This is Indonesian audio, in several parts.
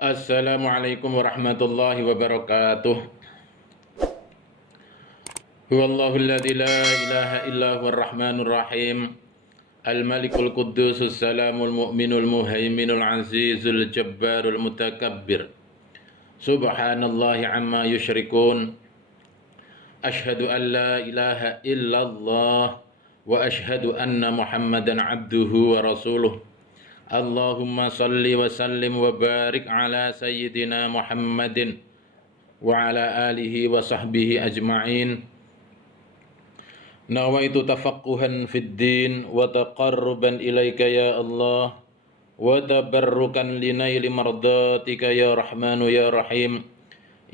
Assalamualaikum warahmatullahi wabarakatuh. Huwallahu alladzi la ilaha illa huwar rahmanur rahim. Al-Malikul Quddusus Salamul Mu'minul Muhaiminul Azizul Jabbarul Mutakabbir. Subhanallahi amma yusyrikun. Ashhadu an la ilaha illallah wa ashhadu anna Muhammadan abduhu wa rasuluh. Allahumma salli wa sallim wa barik ala sayyidina Muhammadin wa ala alihi wa sahbihi ajma'in. Nawaitu tafaqquhan fid din wa taqarruban ilaika ya Allah wa tabarrukan linaili mardatika ya Rahmanu ya Rahim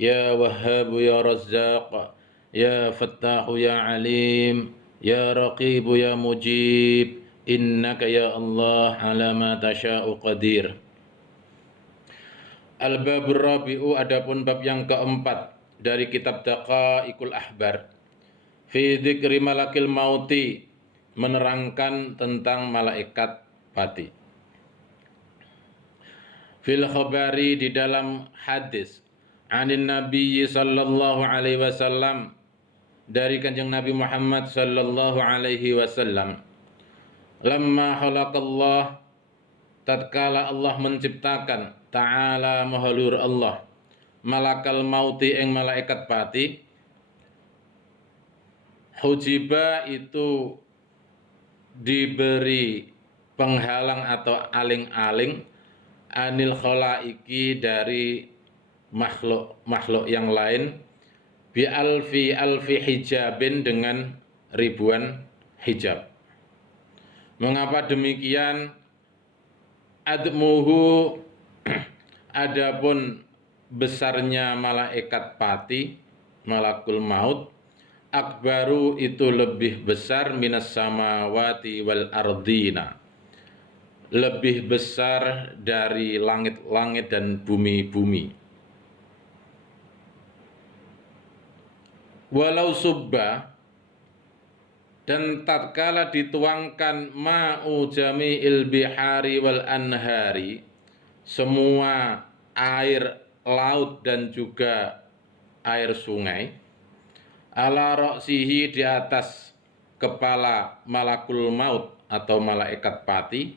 ya Wahhabu ya Razzaq ya Fattahu ya Alim ya Raqibu ya Mujib innaka ya Allah ala ma tasha'u qadir. Al-babur rabi'u, adapun bab yang keempat dari kitab Daqaiqul Ahbar, fi dzikri malakil mauti, menerangkan tentang malaikat mati. Fil khabari, di dalam hadis, anin Nabi sallallahu alaihi wasallam, dari kanjeng Nabi Muhammad sallallahu alaihi wasallam, lamma khalaqallah, tatkala Allah menciptakan, ta'ala mahalur Allah, malakal mauti ing malaikat pati, hujiba itu diberi penghalang atau aling-aling, anil khalaiki dari makhluk yang lain, bi alfi hijabin dengan ribuan hijab. Mengapa demikian? Admuhu, adapun besarnya malaikat pati, malakul maut, akbaru itu lebih besar minas samawati wal ardina, lebih besar dari langit-langit dan bumi-bumi. Walau subba, dan tatkala dituangkan ma'u jami'il bihari wal anhari, semua air laut dan juga air sungai, ala roksihi, di atas kepala malakul maut atau malaikat pati,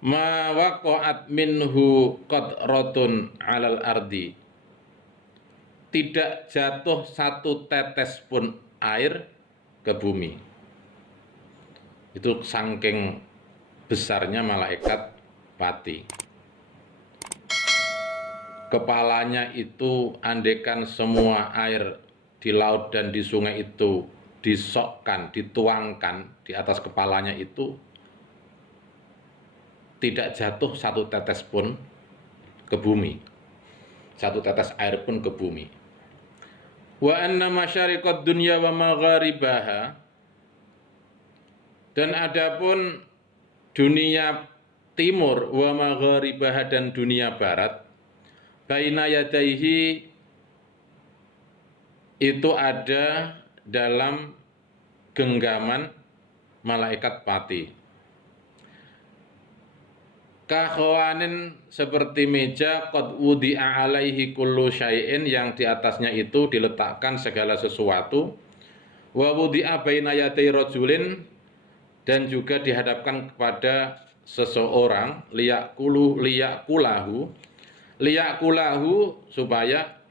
ma waqa'at minhu qatratun alal ardi, tidak jatuh satu tetes pun air ke bumi. Itu saking besarnya malaikat pati. Kepalanya itu, andekan semua air di laut dan di sungai itu disokkan, dituangkan di atas kepalanya itu, tidak jatuh satu tetes pun ke bumi, satu tetes air pun ke bumi. Wa anna masyariqad dunya wa magharibaha, dan adapun dunia timur, wa magharibaha, dan dunia barat, baina yadaihi, itu ada dalam genggaman malaikat pati. Kakhwanin, seperti meja, qad wudi'a alaihi kullu syai'in, yang di atasnya itu diletakkan segala sesuatu, wa wudi'a baina yaday rajulin, dan juga dihadapkan kepada seseorang, liyakulahu, supaya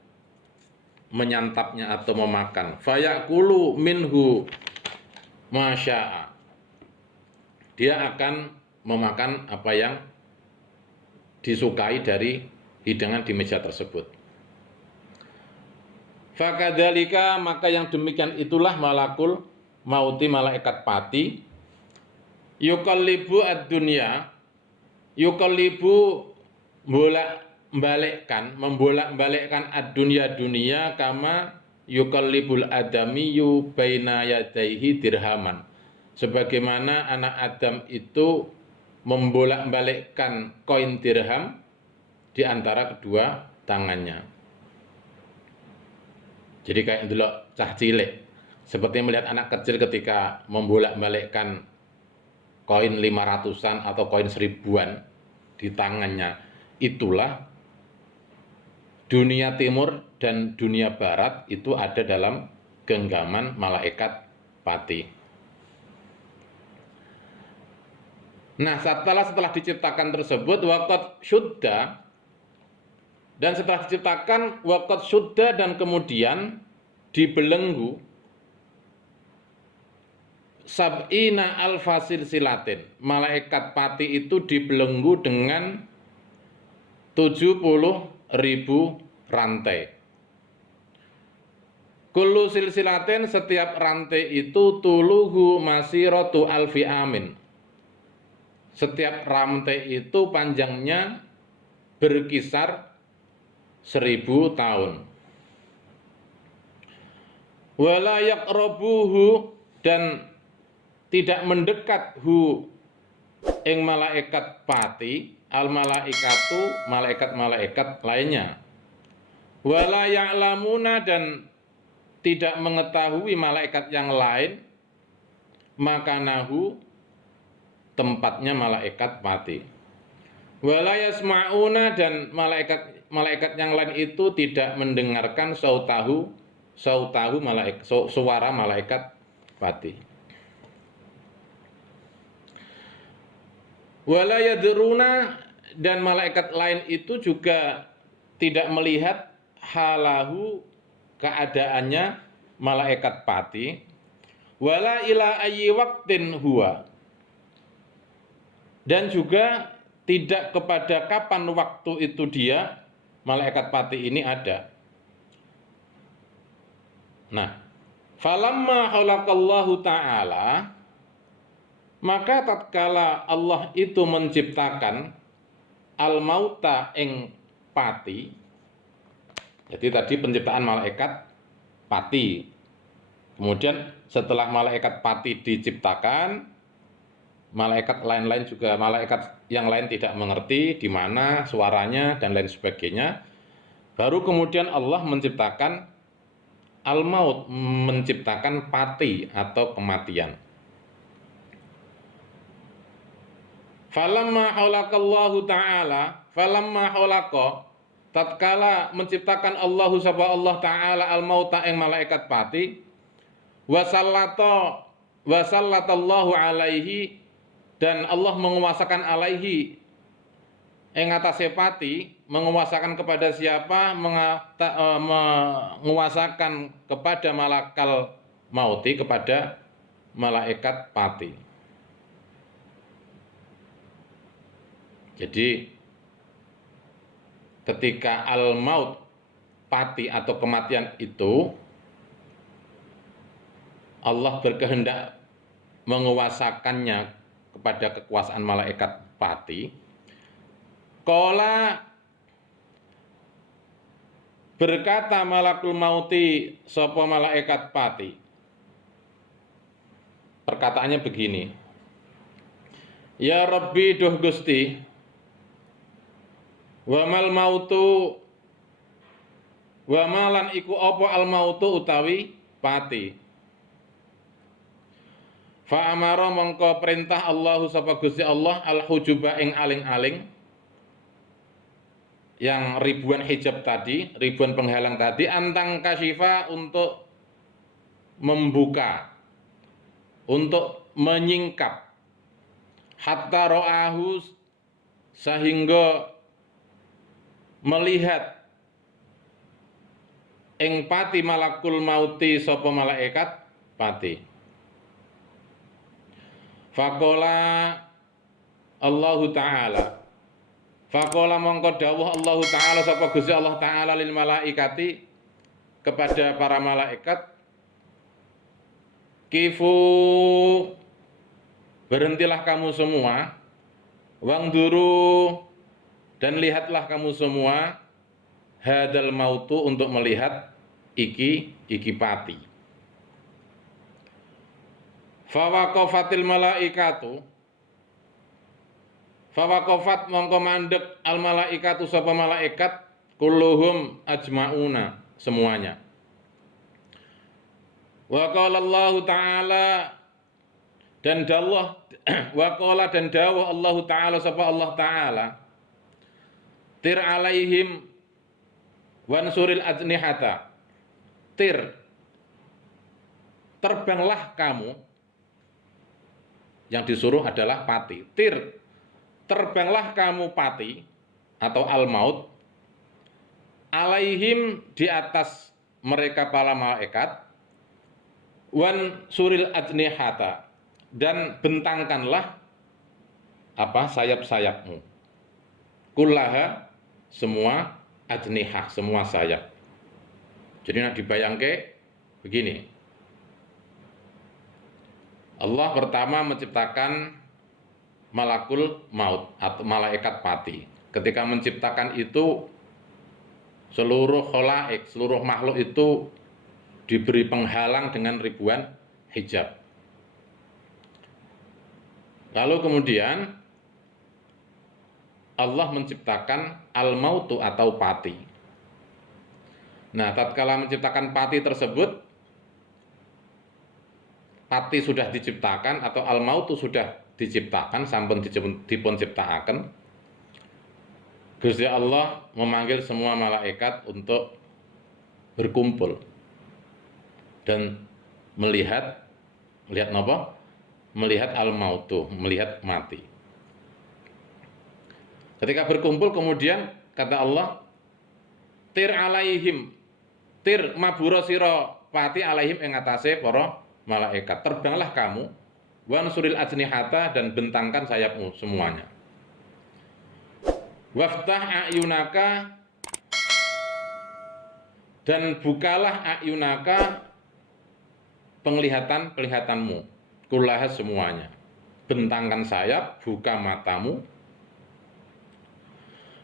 menyantapnya atau memakan, fayakulu minhu masya'a, dia akan memakan apa yang disukai dari hidangan di meja tersebut. Fakadzalika, maka yang demikian itulah malakul mauti, malaikat pati, yuqallibu ad-dunya, yuqallibu, membolak-balikkan ad-dunya, dunia, kama yuqallibul adamiyu baina yadaihi dirhaman, sebagaimana anak Adam itu membolak-balikkan koin dirham di antara kedua tangannya. Jadi kayak dulu cah cilik, seperti melihat anak kecil ketika membolak-balikkan koin 500-an atau koin 1000-an di tangannya, itulah dunia timur dan dunia barat itu ada dalam genggaman malaikat pati. Nah, setelah diciptakan tersebut waqad syudda, dan setelah diciptakan waqad syudda dan kemudian dibelenggu sab'ina alfa silsilatin. Malaikat pati itu dibelenggu dengan 70.000 rantai. Kullu silsilatin, setiap rantai itu tuluhu masiratu alfi amin. Setiap rantai itu panjangnya berkisar 1000 tahun. Wala yaqrabuhu, dan tidak mendekat hu ing malaikat pati al malaikatu, malaikat-malaikat lainnya. Wala ya'lamuna, dan tidak mengetahui malaikat yang lain makanahu, tempatnya malaikat pati. Wala yasma'una, dan malaikat yang lain itu tidak mendengarkan sautahu malaikat, suara malaikat pati. Wala yadruna, dan malaikat lain itu juga tidak melihat halahu, keadaannya malaikat pati. Wala ila ayyi waqtin huwa, dan juga tidak kepada kapan waktu itu dia malaikat pati ini ada. Nah, falamma khalaqallahu ta'ala, maka tatkala Allah itu menciptakan al-mauta ing pati. Jadi tadi penciptaan malaikat pati. Kemudian setelah malaikat pati diciptakan, malaikat lain-lain juga, malaikat yang lain tidak mengerti di mana suaranya dan lain sebagainya. Baru kemudian Allah menciptakan al-maut, menciptakan pati atau kematian. Falamma khalaqallahu ta'ala, falamma khalaqa, tatkala menciptakan Allah Ta'ala al-mauta ing malaikat pati, wasallatallahu alaihi, dan Allah menguasakan alaihi ing atase pati, menguasakan kepada siapa? Menguasakan kepada malakal mauti, kepada malaikat pati. Jadi ketika al-maut, pati atau kematian itu, Allah berkehendak menguasakannya kepada kekuasaan malaikat pati. Qala, berkata malakul mauti sapa malaikat pati. Perkataannya begini. Ya Rabbi, duh Gusti, wa mal mautu, wa malan iku apa al mautu utawi pati. Fa amara mongko perintah Allahu sapa Gusti Allah al hujuba ing aling-aling, yang ribuan hijab tadi, ribuan penghalang tadi, antang kasyifa, untuk membuka, untuk menyingkap, hatta ro'ahu, sehingga melihat ing pati malakul mauti sapa malaikat pati. Faqala Allahu Ta'ala, faqala mongko dawuh Allahu Ta'ala sapa Gusti Allah Ta'ala lil malaikati, kepada para malaikat, kifu, berhentilah kamu semua, wangduru, dan lihatlah kamu semua, hadal mautu, untuk melihat iki pati. Fawaqafatil malaikatu, fawaqafat mongko mandek al malaikatu sapa malaikat, kulluhum ajmauna, semuanya. Wa qala Allah Ta'ala, dan dawuh wa qala, dan dawuh Allah Ta'ala sapa Allah Ta'ala, tir alaihim wansuril ajnihata. Tir, terbanglah kamu. Yang disuruh adalah pati. Tir, terbanglah kamu pati atau al-maut, alaihim, di atas mereka para malaikat, wan suril ajnihata, dan bentangkanlah sayap-sayapmu, kullaha, semua, ajnihah, semua sayap. Jadi nak dibayangke begini, Allah pertama menciptakan malakul maut atau malaikat pati. Ketika menciptakan itu, seluruh khalaik, seluruh makhluk itu diberi penghalang dengan ribuan hijab. Lalu kemudian Allah menciptakan al-mautu atau pati. Nah, tatkala menciptakan pati tersebut, pati sudah diciptakan atau al-mautu sudah diciptakan, sampun dipun ciptakaken, Gusti Allah memanggil semua malaikat untuk berkumpul dan melihat napa? Melihat al-mautu, melihat mati. Ketika berkumpul kemudian kata Allah, tir alaihim, tir mabura sira pati alaihim ing atase para malaikat. Terbanglah kamu, wan suril ajnihata, dan bentangkan sayapmu semuanya. Waftah a'yunaka, dan bukalah a'yunaka, penglihatan-penglihatanmu, kullaha, semuanya. Bentangkan sayap, buka matamu.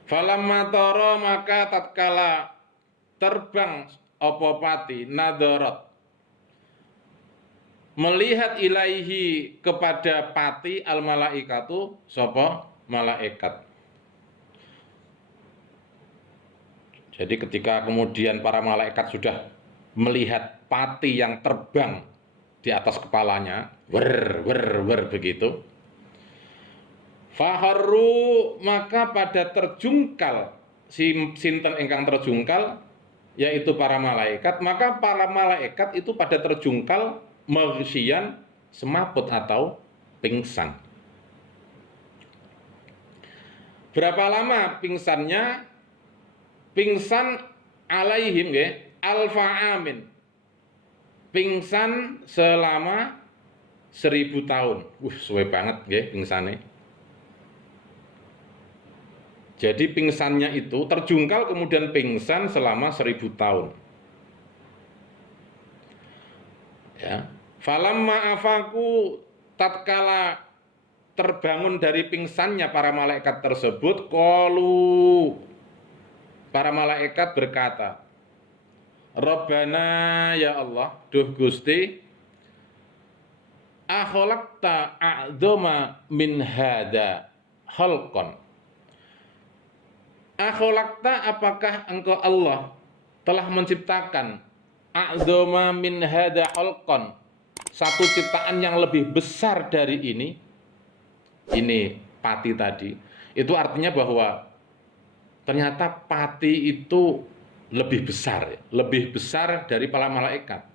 Falamma tara, maka tatkala terbang apa pati, nadarat, melihat ilaihi, kepada pati, al malaikatu, sapa malaikat. Jadi ketika kemudian para malaikat sudah melihat pati yang terbang di atas kepalanya, begitu, faharru, maka pada terjungkal, sinten ingkang terjungkal, yaitu para malaikat, maka para malaikat itu pada terjungkal maghsyian, semaput atau pingsan. Berapa lama pingsannya? Pingsan alaihim alfa amin, pingsan selama 1000 tahun. Suwe banget pingsane. Jadi pingsannya itu terjungkal kemudian pingsan selama 1000 tahun. Ya. Falamma afaku, tatkala terbangun dari pingsannya para malaikat tersebut, qalu, para malaikat berkata, Rabbana, ya Allah, duh Gusti, akhalaqta a'dzama min hada khalqan. Akhalaqta, apakah engkau Allah telah menciptakan a'dzama min hada khalqan, satu ciptaan yang lebih besar dari ini pati tadi. Itu artinya bahwa ternyata pati itu lebih besar dari para malaikat.